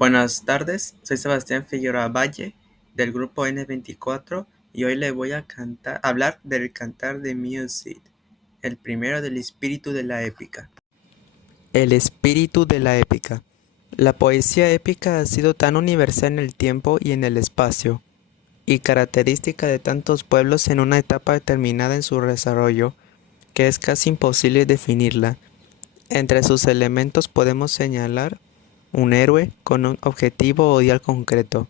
Buenas tardes, soy Sebastián Figueroa Valle del grupo N24 y hoy le voy a hablar del cantar de Mío Cid, el primero del espíritu de la épica. El espíritu de la épica. La poesía épica ha sido tan universal en el tiempo y en el espacio, y característica de tantos pueblos en una etapa determinada en su desarrollo, que es casi imposible definirla. Entre sus elementos podemos señalar un héroe con un objetivo o ideal concreto,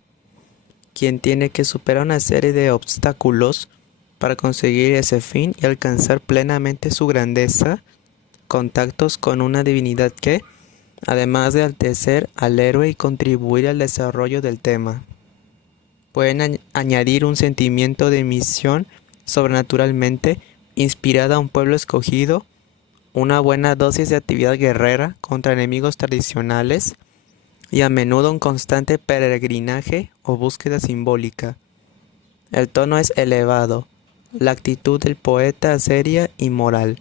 quien tiene que superar una serie de obstáculos para conseguir ese fin y alcanzar plenamente su grandeza, contactos con una divinidad que, además de enaltecer al héroe y contribuir al desarrollo del tema, pueden añadir un sentimiento de misión sobrenaturalmente inspirada a un pueblo escogido, una buena dosis de actividad guerrera contra enemigos tradicionales y a menudo un constante peregrinaje o búsqueda simbólica. El tono es elevado, la actitud del poeta seria y moral,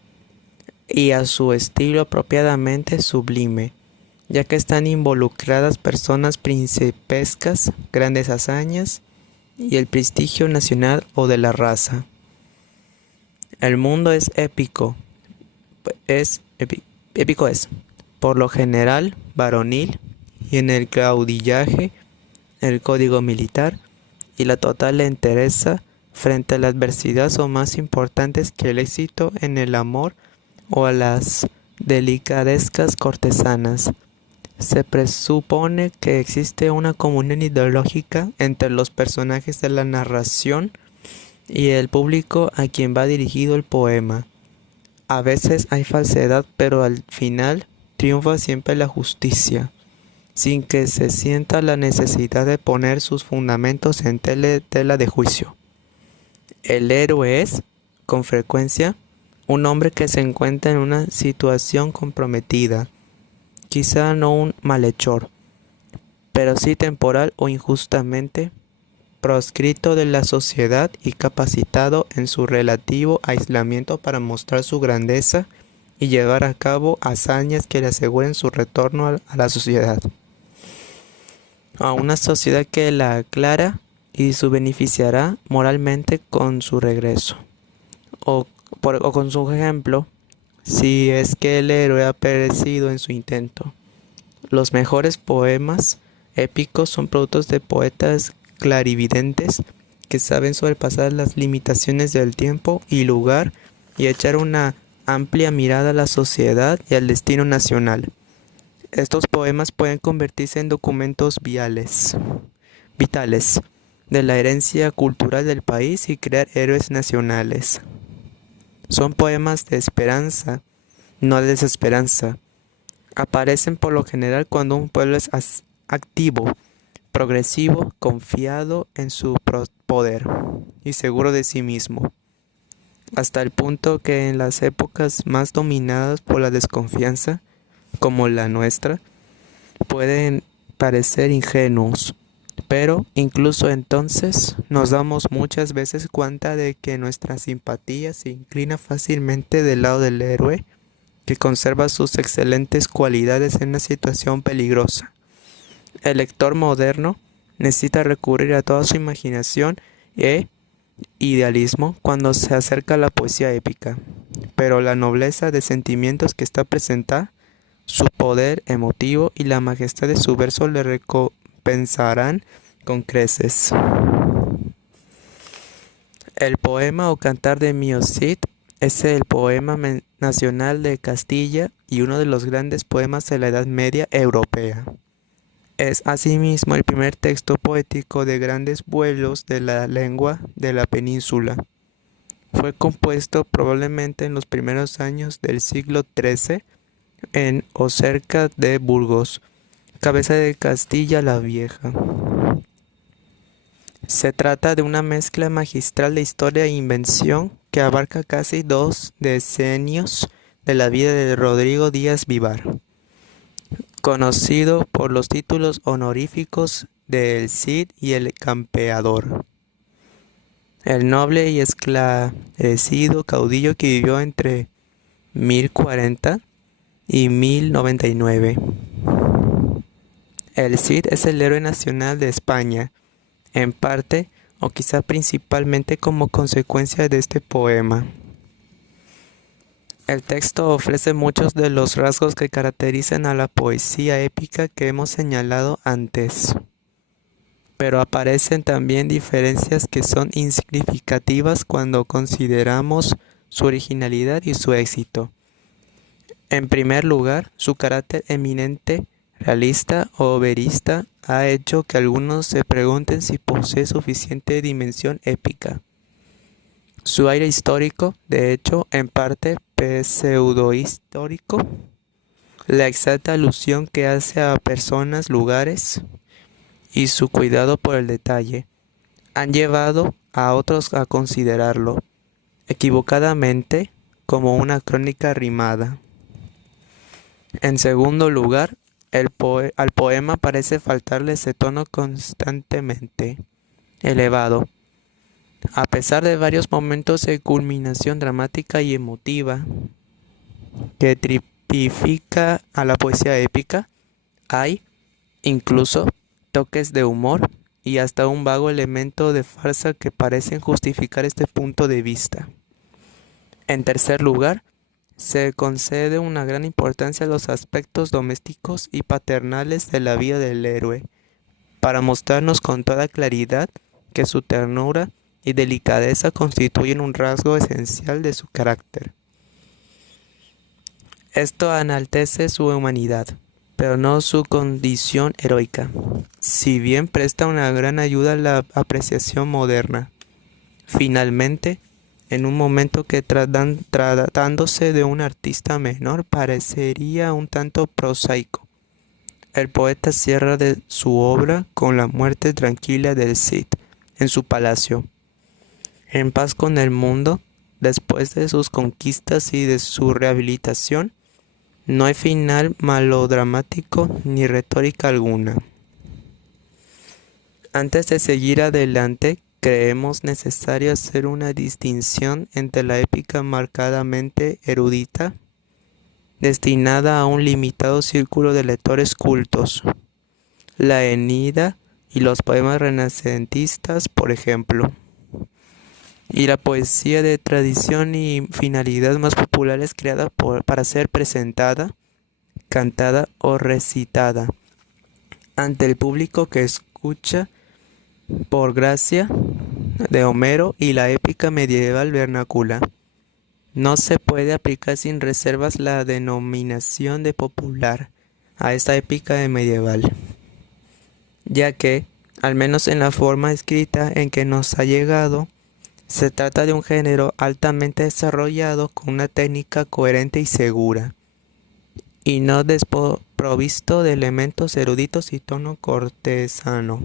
y a su estilo apropiadamente sublime, ya que están involucradas personas principescas, grandes hazañas y el prestigio nacional o de la raza. El mundo es épico, épico es, por lo general, varonil, y en el caudillaje, el código militar y la total entereza frente a la adversidad son más importantes que el éxito en el amor o a las delicadezas cortesanas. Se presupone que existe una comunión ideológica entre los personajes de la narración y el público a quien va dirigido el poema. A veces hay falsedad, pero al final triunfa siempre la justicia, sin que se sienta la necesidad de poner sus fundamentos en tela de juicio. El héroe es, con frecuencia, un hombre que se encuentra en una situación comprometida, quizá no un malhechor, pero sí temporal o injustamente proscrito de la sociedad y capacitado en su relativo aislamiento para mostrar su grandeza y llevar a cabo hazañas que le aseguren su retorno a la sociedad. A una sociedad que la aclara y su beneficiará moralmente con su regreso. O con su ejemplo, si es que el héroe ha perecido en su intento. Los mejores poemas épicos son productos de poetas clarividentes que saben sobrepasar las limitaciones del tiempo y lugar y echar una amplia mirada a la sociedad y al destino nacional. Estos poemas pueden convertirse en documentos vitales de la herencia cultural del país y crear héroes nacionales. Son poemas de esperanza, no de desesperanza. Aparecen por lo general cuando un pueblo es activo, progresivo, confiado en su poder y seguro de sí mismo, hasta el punto que en las épocas más dominadas por la desconfianza, como la nuestra, pueden parecer ingenuos, pero incluso entonces nos damos muchas veces cuenta de que nuestra simpatía se inclina fácilmente del lado del héroe, que conserva sus excelentes cualidades en una situación peligrosa. El lector moderno necesita recurrir a toda su imaginación e idealismo cuando se acerca a la poesía épica, pero la nobleza de sentimientos que está presenta, su poder emotivo y la majestad de su verso le recompensarán con creces. El poema o cantar de Mío Cid es el poema nacional de Castilla y uno de los grandes poemas de la Edad Media europea. Es asimismo el primer texto poético de grandes vuelos de la lengua de la península. Fue compuesto probablemente en los primeros años del siglo XIII en o cerca de Burgos, cabeza de Castilla la Vieja. Se trata de una mezcla magistral de historia e invención que abarca casi 2 decenios de la vida de Rodrigo Díaz Vivar, conocido por los títulos honoríficos de El Cid y El Campeador, el noble y esclarecido caudillo que vivió entre 1040 y 1099. El Cid es el héroe nacional de España, en parte o quizá principalmente como consecuencia de este poema. El texto ofrece muchos de los rasgos que caracterizan a la poesía épica que hemos señalado antes, pero aparecen también diferencias que son insignificativas cuando consideramos su originalidad y su éxito. En primer lugar, su carácter eminente, realista o verista ha hecho que algunos se pregunten si posee suficiente dimensión épica. Su aire histórico, de hecho, en parte pseudohistórico, la exacta alusión que hace a personas, lugares y su cuidado por el detalle han llevado a otros a considerarlo, equivocadamente, como una crónica rimada. En segundo lugar, al poema parece faltarle ese tono constantemente elevado, a pesar de varios momentos de culminación dramática y emotiva que tipifica a la poesía épica. Hay, incluso, toques de humor y hasta un vago elemento de farsa que parecen justificar este punto de vista. En tercer lugar, se concede una gran importancia a los aspectos domésticos y paternales de la vida del héroe, para mostrarnos con toda claridad que su ternura y delicadeza constituyen un rasgo esencial de su carácter. Esto enaltece su humanidad, pero no su condición heroica, si bien presta una gran ayuda a la apreciación moderna. Finalmente, en un momento que tratándose de un artista menor parecería un tanto prosaico, el poeta cierra de su obra con la muerte tranquila del Cid en su palacio, en paz con el mundo. Después de sus conquistas y de su rehabilitación, no hay final melodramático ni retórica alguna. Antes de seguir adelante, creemos necesario hacer una distinción entre la épica marcadamente erudita, destinada a un limitado círculo de lectores cultos, la Eneida y los poemas renacentistas, por ejemplo, y la poesía de tradición y finalidad más populares creada para ser presentada, cantada o recitada ante el público que escucha por gracia de Homero y la épica medieval vernácula. No se puede aplicar sin reservas la denominación de popular a esta épica de medieval, ya que, al menos en la forma escrita en que nos ha llegado, se trata de un género altamente desarrollado con una técnica coherente y segura, y no desprovisto de elementos eruditos y tono cortesano.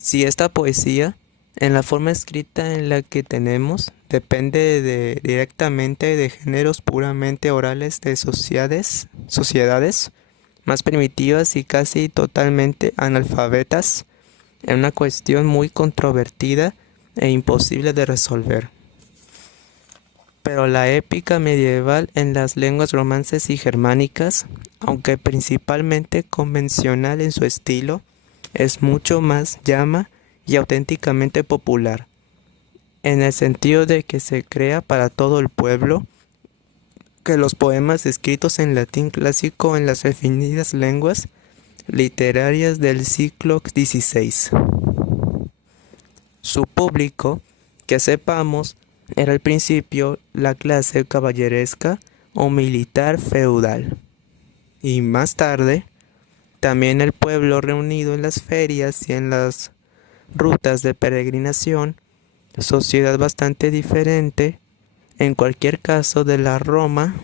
Si esta poesía, en la forma escrita en la que tenemos, depende directamente de géneros puramente orales de sociedades más primitivas y casi totalmente analfabetas, es una cuestión muy controvertida e imposible de resolver. Pero la épica medieval en las lenguas romances y germánicas, aunque principalmente convencional en su estilo, es mucho más llama y auténticamente popular, en el sentido de que se crea para todo el pueblo, que los poemas escritos en latín clásico en las definidas lenguas literarias del siglo XVI. Su público, que sepamos, era al principio la clase caballeresca o militar feudal, y más tarde también el pueblo reunido en las ferias y en las rutas de peregrinación, sociedad bastante diferente, en cualquier caso, de la Roma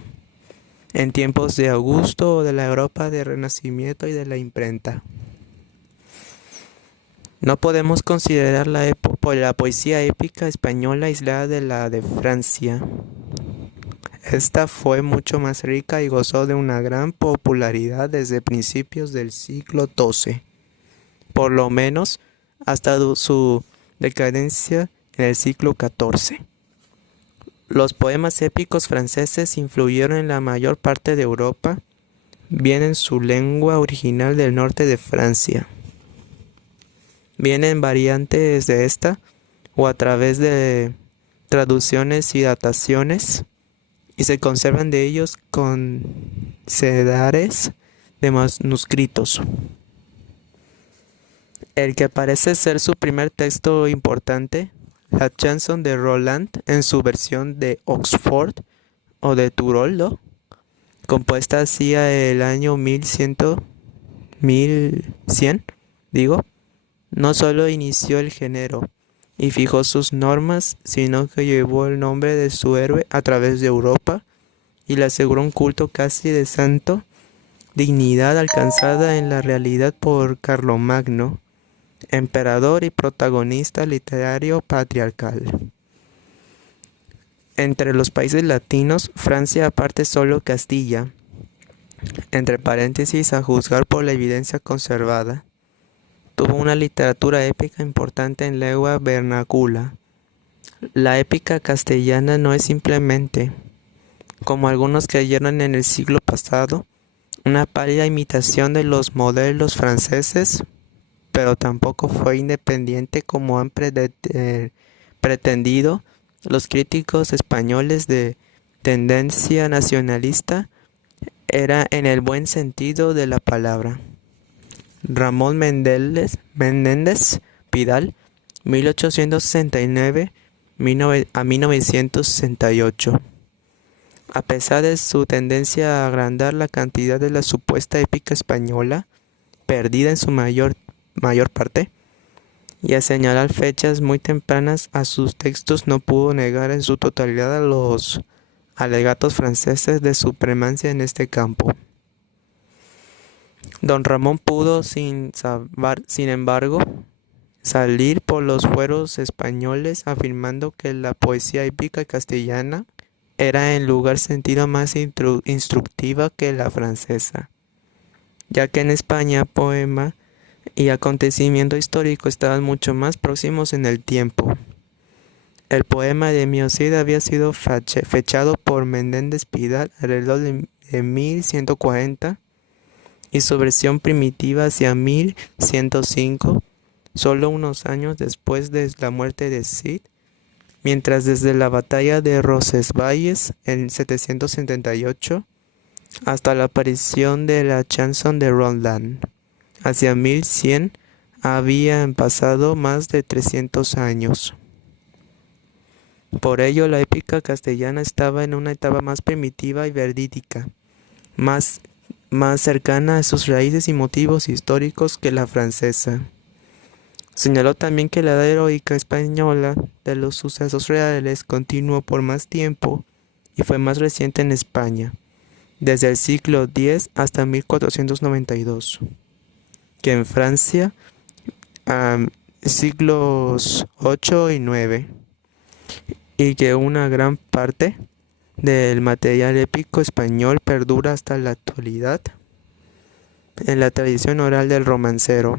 en tiempos de Augusto o de la Europa del Renacimiento y de la imprenta. No podemos considerar la poesía épica española aislada de la de Francia. Esta fue mucho más rica y gozó de una gran popularidad desde principios del siglo XII, por lo menos hasta su decadencia en el siglo XIV. Los poemas épicos franceses influyeron en la mayor parte de Europa, viene en su lengua original del norte de Francia. Vienen variantes de esta o a través de traducciones y dataciones y se conservan de ellos con sedares de manuscritos. El que parece ser su primer texto importante, la Chanson de Roland en su versión de Oxford o de Turoldo, compuesta hacia el año 1100, no solo inició el género y fijó sus normas, sino que llevó el nombre de su héroe a través de Europa y le aseguró un culto casi de santo, dignidad alcanzada en la realidad por Carlomagno, emperador y protagonista literario patriarcal. Entre los países latinos, Francia aparte solo Castilla, entre paréntesis a juzgar por la evidencia conservada, tuvo una literatura épica importante en lengua vernácula. La épica castellana no es simplemente, como algunos creyeron en el siglo pasado, una pálida imitación de los modelos franceses, pero tampoco fue independiente como han pretendido los críticos españoles de tendencia nacionalista. Era en el buen sentido de la palabra. Ramón Menéndez Pidal, 1869 a 1968. A pesar de su tendencia a agrandar la cantidad de la supuesta épica española, perdida en su mayor parte, y a señalar fechas muy tempranas a sus textos, no pudo negar en su totalidad a los alegatos franceses de supremacia en este campo. Don Ramón pudo, sin embargo, salir por los fueros españoles afirmando que la poesía épica castellana era en lugar sentido más instructiva que la francesa, ya que en España poema y acontecimiento histórico estaban mucho más próximos en el tiempo. El poema de Mi Cid había sido fechado por Menéndez Pidal alrededor de 1140 y su versión primitiva hacia 1105, solo unos años después de la muerte de Cid, mientras desde la batalla de Roncesvalles en 778 hasta la aparición de la Chanson de Roland hacia 1100 habían pasado más de 300 años. Por ello, la épica castellana estaba en una etapa más primitiva y verídica, más cercana a sus raíces y motivos históricos que la francesa. Señaló también que la edad heroica española de los sucesos reales continuó por más tiempo y fue más reciente en España, desde el siglo X hasta 1492, que en Francia, siglos VIII y IX, y que una gran parte del material épico español perdura hasta la actualidad en la tradición oral del romancero,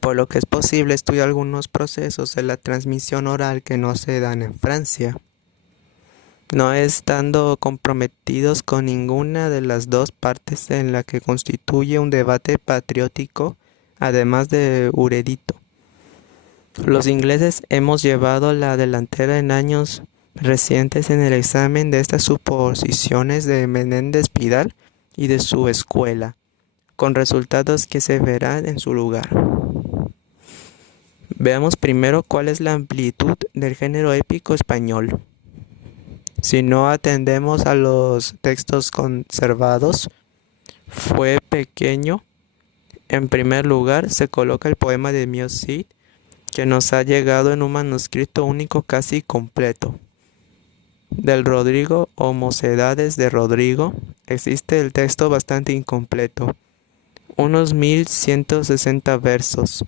por lo que es posible estudiar algunos procesos de la transmisión oral que no se dan en Francia, no estando comprometidos con ninguna de las dos partes en la que constituye un debate patriótico, además de erudito. Los ingleses hemos llevado la delantera en años recientes en el examen de estas suposiciones de Menéndez Pidal y de su escuela, con resultados que se verán en su lugar. Veamos primero cuál es la amplitud del género épico español. Si no atendemos a los textos conservados, fue pequeño. En primer lugar, se coloca el poema de Mi Cid, que nos ha llegado en un manuscrito único casi completo. Del Rodrigo o Mocedades de Rodrigo, existe el texto bastante incompleto, unos 1160 versos,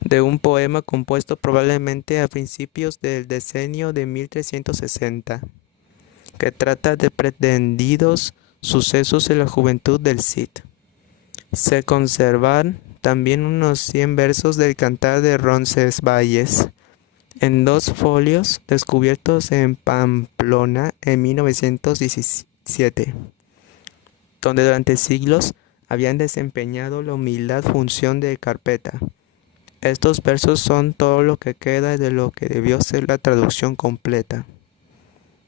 de un poema compuesto probablemente a principios del decenio de 1360, que trata de pretendidos sucesos en la juventud del Cid. Se conservan también unos 100 versos del Cantar de Roncesvalles, en 2 folios descubiertos en Pamplona en 1917. donde durante siglos habían desempeñado la humilde función de carpeta. Estos versos son todo lo que queda de lo que debió ser la traducción completa.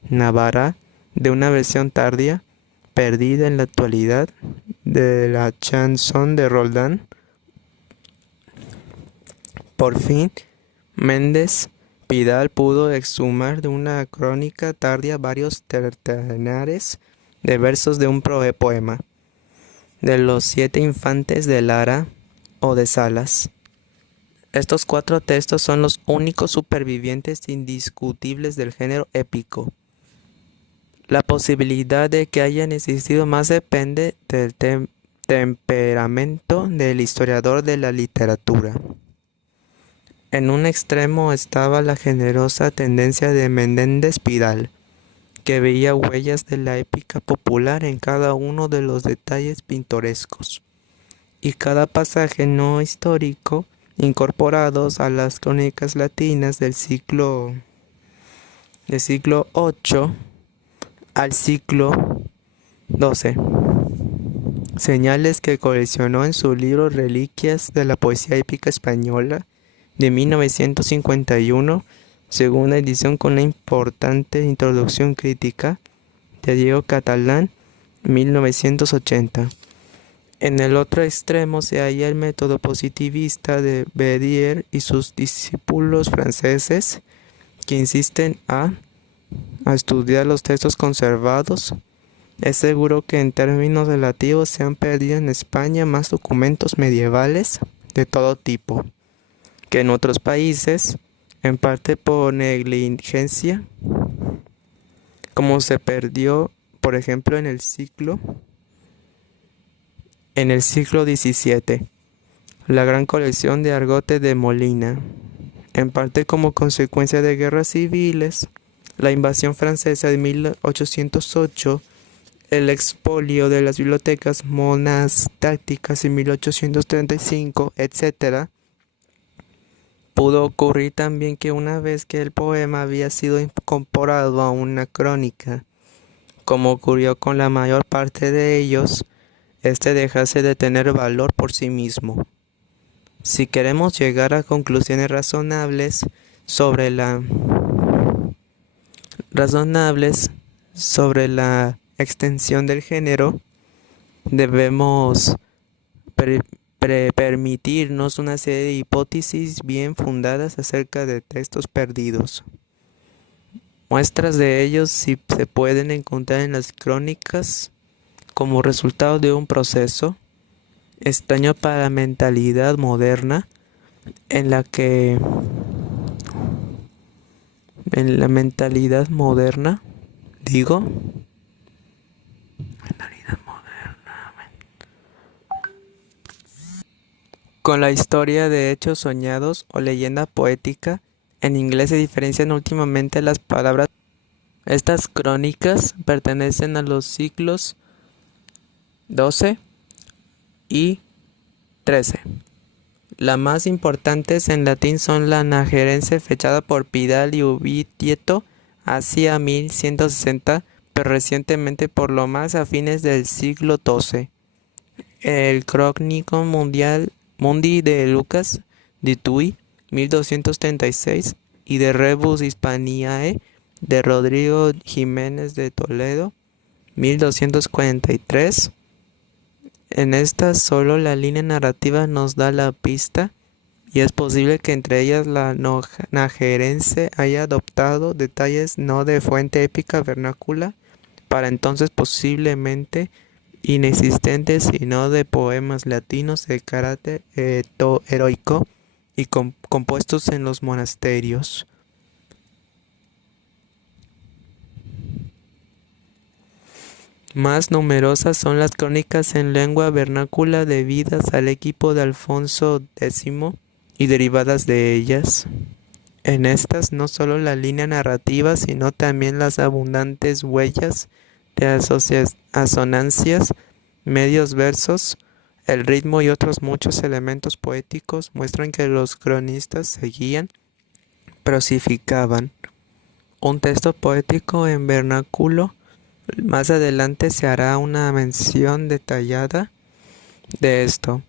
Navarra, de una versión tardía, perdida en la actualidad, de la chanson de Roldán. Por fin, Méndez Pidal pudo exhumar de una crónica tardía varios centenares de versos de un poema, de los 7 infantes de Lara o de Salas. Estos 4 textos son los únicos supervivientes indiscutibles del género épico. La posibilidad de que hayan existido más depende del temperamento del historiador de la literatura. En un extremo estaba la generosa tendencia de Menéndez Pidal, que veía huellas de la épica popular en cada uno de los detalles pintorescos, y cada pasaje no histórico incorporados a las crónicas latinas del siglo VIII al siglo XII. Señales que coleccionó en su libro Reliquias de la Poesía Épica Española de 1951, segunda edición con una importante introducción crítica de Diego Catalán, 1980. En el otro extremo se halla el método positivista de Bédier y sus discípulos franceses, que insisten a estudiar los textos conservados. Es seguro que en términos relativos se han perdido en España más documentos medievales de todo tipo que en otros países, en parte por negligencia, como se perdió, por ejemplo, en el siglo XVII, la gran colección de Argote de Molina, en parte como consecuencia de guerras civiles, la invasión francesa de 1808, el expolio de las bibliotecas monásticas en 1835, etc. Pudo ocurrir también que una vez que el poema había sido incorporado a una crónica, como ocurrió con la mayor parte de ellos, este dejase de tener valor por sí mismo. Si queremos llegar a conclusiones razonables sobre la extensión del género, debemos permitirnos una serie de hipótesis bien fundadas acerca de textos perdidos. Muestras de ellos sí se pueden encontrar en las crónicas como resultado de un proceso extraño para la mentalidad moderna, en la mentalidad moderna, con la historia de hechos soñados o leyenda poética. En inglés se diferencian últimamente las palabras. Estas crónicas pertenecen a los siglos XII y XIII. Las más importantes en latín son la Nagerense, fechada por Pidal y Ubieto hacia 1160, pero recientemente por lo más a fines del siglo XII. El Crónico Mundi de Lucas de Tuy, 1236, y de Rebus Hispaniae de Rodrigo Jiménez de Toledo, 1243. En esta solo la línea narrativa nos da la pista, y es posible que entre ellas la Nagerense haya adoptado detalles no de fuente épica vernácula, para entonces posiblemente inexistentes, sino de poemas latinos de carácter heroico y compuestos en los monasterios. Más numerosas son las crónicas en lengua vernácula debidas al equipo de Alfonso X y derivadas de ellas. En estas no solo la línea narrativa, sino también las abundantes huellas de asonancias, medios versos, el ritmo y otros muchos elementos poéticos muestran que los cronistas seguían, prosificaban un texto poético en vernáculo Más adelante se hará una mención detallada de esto.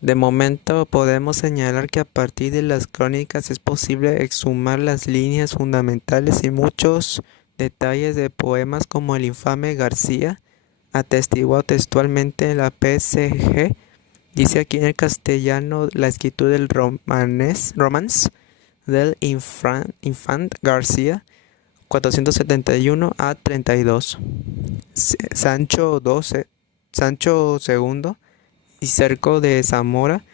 De momento podemos señalar que a partir de las crónicas es posible exhumar las líneas fundamentales y muchos detalles de poemas como el infame García, atestiguado textualmente en la PSG. Dice aquí en el castellano la escritura del romance del infant García, 471 a 32. Sancho XII, Sancho II y Cerco de Zamora,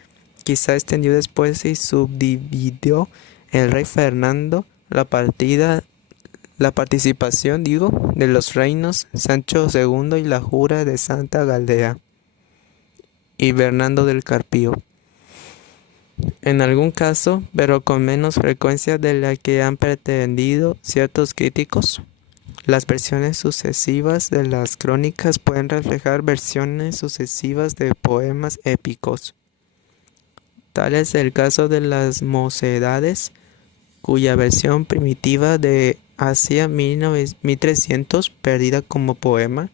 quizá extendió después y subdividió el rey Fernando la participación, de los reinos Sancho II y la jura de Santa Galdea y Bernardo del Carpio. En algún caso, pero con menos frecuencia de la que han pretendido ciertos críticos, las versiones sucesivas de las crónicas pueden reflejar versiones sucesivas de poemas épicos. Tal es el caso de las Mocedades, cuya versión primitiva de hacia 1300, perdida como poema,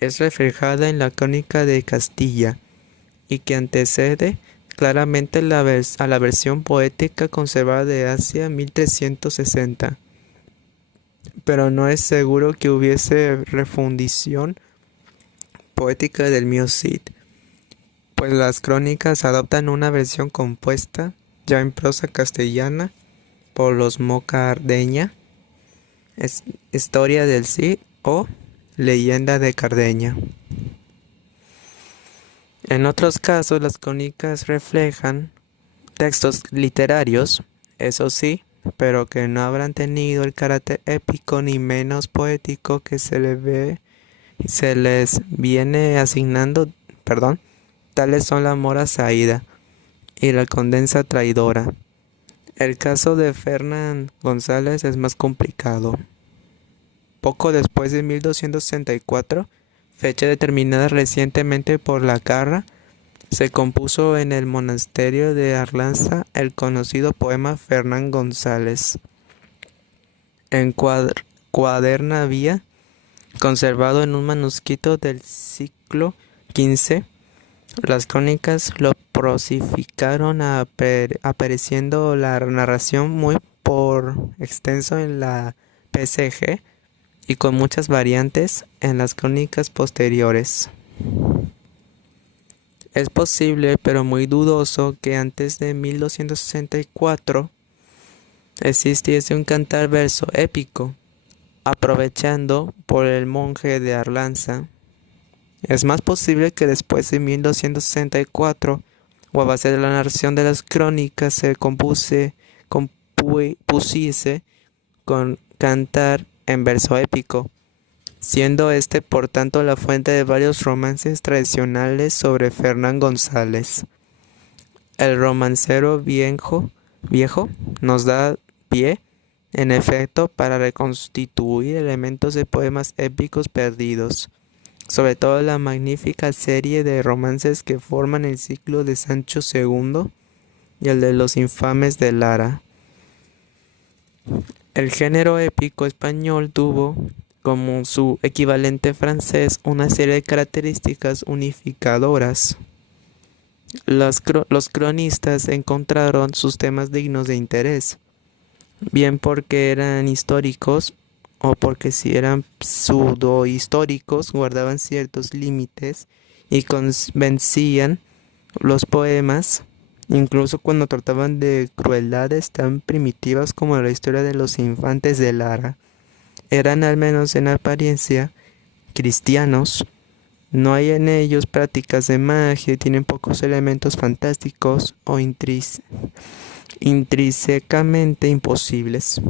es reflejada en la Crónica de Castilla y que antecede claramente a la versión poética conservada de hacia 1360. Pero no es seguro que hubiese refundición poética del Mio Cid, pues las crónicas adoptan una versión compuesta, ya en prosa castellana, por los Mocardeña, Historia del Cid o Leyenda de Cardeña. En otros casos, las crónicas reflejan textos literarios, eso sí, pero que no habrán tenido el carácter épico ni menos poético que se les viene asignando, tales son la Mora Saída y la Condesa Traidora. El caso de Fernán González es más complicado. Poco después de 1264, fecha determinada recientemente por la Carra, se compuso en el monasterio de Arlanza el conocido poema Fernán González. En cuaderna vía, conservado en un manuscrito del siglo XV, las crónicas lo prosificaron apareciendo la narración muy por extenso en la PSG y con muchas variantes en las crónicas posteriores. Es posible, pero muy dudoso, que antes de 1264 existiese un cantar verso épico, aprovechando por el monje de Arlanza. Es más posible que después de 1264, o a base de la narración de las crónicas, se compusiese con cantar en verso épico, siendo este por tanto la fuente de varios romances tradicionales sobre Fernán González. El romancero viejo nos da pie, en efecto, para reconstituir elementos de poemas épicos perdidos, sobre todo la magnífica serie de romances que forman el ciclo de Sancho II y el de los infames de Lara. El género épico español tuvo, como su equivalente francés, una serie de características unificadoras. Los cronistas encontraron sus temas dignos de interés, bien porque eran históricos o porque si eran pseudo-históricos guardaban ciertos límites y convencían los poemas, incluso cuando trataban de crueldades tan primitivas como la historia de los infantes de Lara. Eran, al menos en apariencia, cristianos. No hay en ellos prácticas de magia y tienen pocos elementos fantásticos o intrínsecamente imposibles.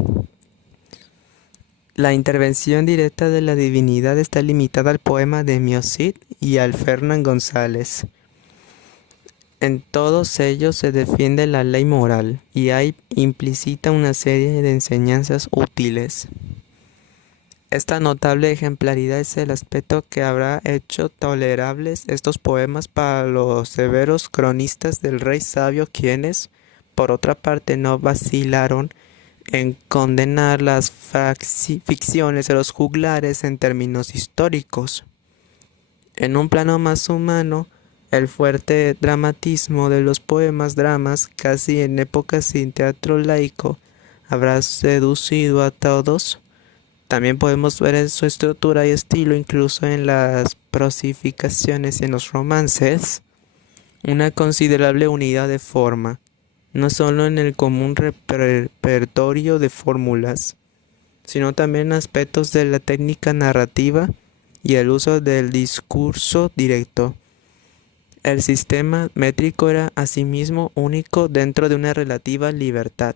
La intervención directa de la divinidad está limitada al poema de Mio Cid y al Fernán González. En todos ellos se defiende la ley moral y hay implícita una serie de enseñanzas útiles. Esta notable ejemplaridad es el aspecto que habrá hecho tolerables estos poemas para los severos cronistas del rey sabio, quienes, por otra parte, no vacilaron en condenar las ficciones de los juglares en términos históricos. En un plano más humano, el fuerte dramatismo de los poemas-dramas, casi en épocas sin teatro laico, habrá seducido a todos. También podemos ver en su estructura y estilo, incluso en las prosificaciones y en los romances, una considerable unidad de forma, no solo en el común repertorio de fórmulas, sino también en aspectos de la técnica narrativa y el uso del discurso directo. El sistema métrico era asimismo único dentro de una relativa libertad.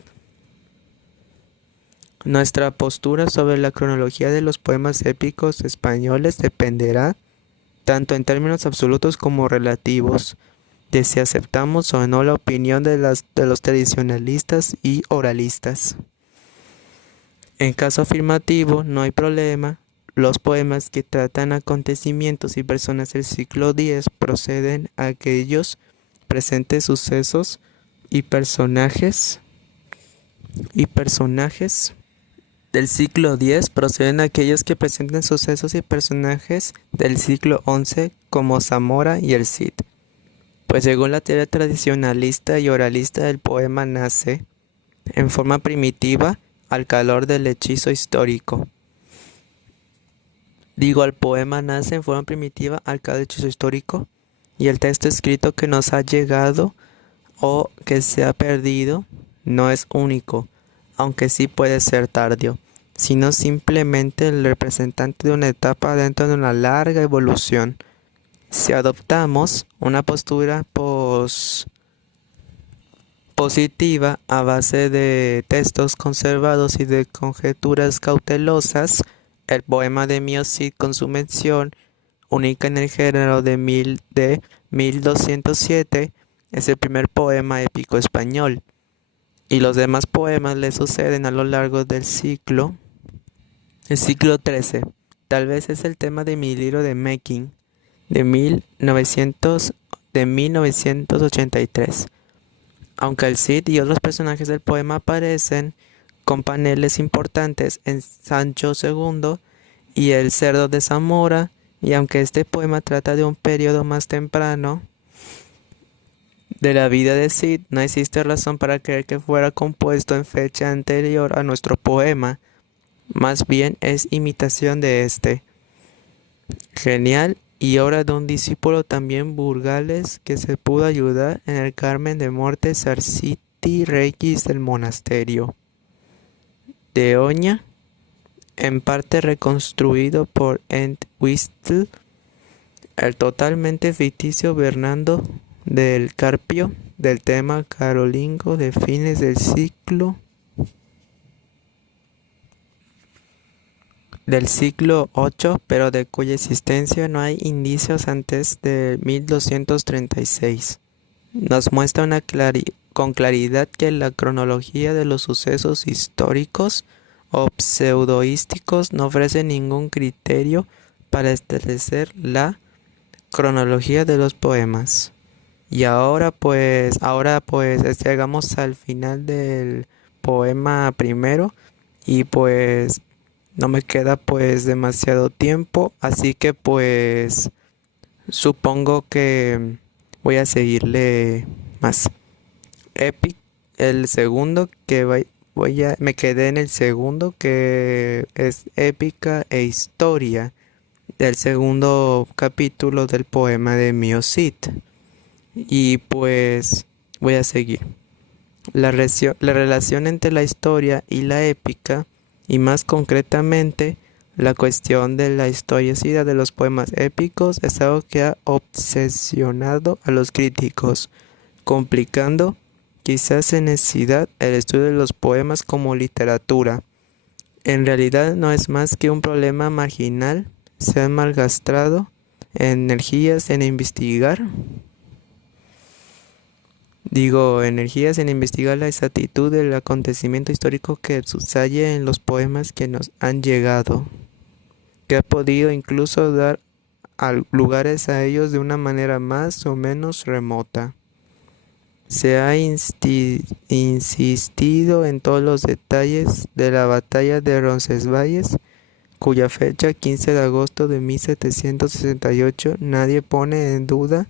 Nuestra postura sobre la cronología de los poemas épicos españoles dependerá, tanto en términos absolutos como relativos, de si aceptamos o no la opinión de los tradicionalistas y oralistas. En caso afirmativo, no hay problema. Los poemas que tratan acontecimientos y personas del siglo X proceden a aquellos presentes sucesos y personajes del siglo X proceden aquellos que presentan sucesos y personajes del siglo XI como Zamora y el Cid. Pues según la teoría tradicionalista y oralista, el poema nace en forma primitiva al calor del hechizo histórico. El poema nace en forma primitiva al calor del hechizo histórico y el texto escrito que nos ha llegado o que se ha perdido no es único, aunque sí puede ser tardío, sino simplemente el representante de una etapa dentro de una larga evolución. Si adoptamos una postura positiva a base de textos conservados y de conjeturas cautelosas, el poema de Mio Cid, con su mención única en el género de 1207, es el primer poema épico español, y los demás poemas le suceden a lo largo del siglo XIII. Tal vez es el tema de mi libro de Meking de 1983, aunque el Cid y otros personajes del poema aparecen con paneles importantes en Sancho II y el Cerdo de Zamora, y aunque este poema trata de un periodo más temprano de la vida de Cid, no existe razón para creer que fuera compuesto en fecha anterior a nuestro poema, más bien es imitación de este. Genial y obra de un discípulo también burgales que se pudo ayudar en el Carmen de Morte Sarciti Regis del monasterio de Oña, en parte reconstruido por Entwistle, el totalmente ficticio Bernardo del Carpio, del tema carolingo de fines del siglo VIII, pero de cuya existencia no hay indicios antes de 1236. Nos muestra con claridad que la cronología de los sucesos históricos o pseudoísticos no ofrece ningún criterio para establecer la cronología de los poemas. Y ahora pues llegamos al final del poema primero y pues no me queda pues demasiado tiempo, así que pues supongo que voy a seguirle más. El segundo que me quedé en el segundo, que es épica e historia, del segundo capítulo del poema de Mio Cid. Y pues voy a seguir. La relación entre la historia y la épica, y más concretamente la cuestión de la historicidad de los poemas épicos, es algo que ha obsesionado a los críticos, complicando quizás en necesidad el estudio de los poemas como literatura. En realidad no es más que un problema marginal. Se han malgastado energías en investigar la exactitud del acontecimiento histórico que subyace en los poemas que nos han llegado, que ha podido incluso dar lugares a ellos de una manera más o menos remota. Se ha insistido en todos los detalles de la batalla de Roncesvalles, cuya fecha 15 de agosto de 1768 nadie pone en duda,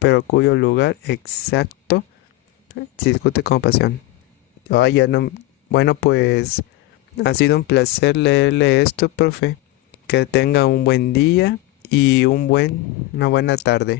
pero cuyo lugar exacto se discute con pasión. Ay, ya no. Bueno, pues ha sido un placer leerle esto, profe. Que tenga un buen día y una buena tarde.